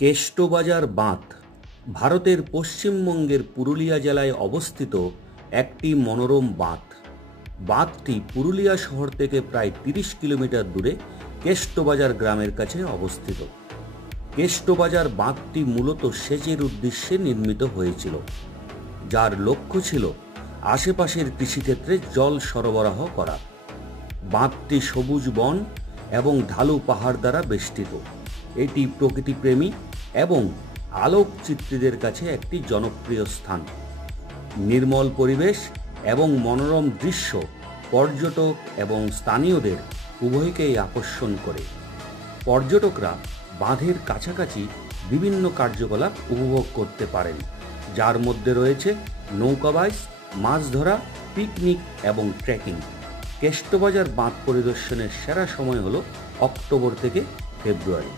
কেষ্টবাজার বাঁধ ভারতের পশ্চিমবঙ্গের পুরুলিয়া জেলায় অবস্থিত একটি মনোরম বাঁধ। বাঁধটি পুরুলিয়া শহর থেকে প্রায় ৩০ কিলোমিটার দূরে কেষ্টবাজার গ্রামের কাছে অবস্থিত। কেষ্টবাজার বাঁধটি মূলত সেচের উদ্দেশ্যে নির্মিত হয়েছিল, যার লক্ষ্য ছিল আশেপাশের কৃষিক্ষেত্রে জল সরবরাহ করা। বাঁধটি সবুজ বন এবং ঢালু পাহাড় দ্বারা বেষ্টিত। এটি প্রকৃতিপ্রেমী এবং আলোকচিত্রীদের কাছে একটি জনপ্রিয় স্থান। নির্মল পরিবেশ এবং মনোরম দৃশ্য পর্যটক এবং স্থানীয়দের উভয়কেই আকর্ষণ করে। পর্যটকরা বাঁধের কাছাকাছি বিভিন্ন কার্যকলাপ উপভোগ করতে পারেন, যার মধ্যে রয়েছে নৌকাবাইজ, মাছ ধরা, পিকনিক এবং ট্রেকিং। কেষ্টবাজার বাঁধ পরিদর্শনের সেরা সময় হলো অক্টোবর থেকে ফেব্রুয়ারি।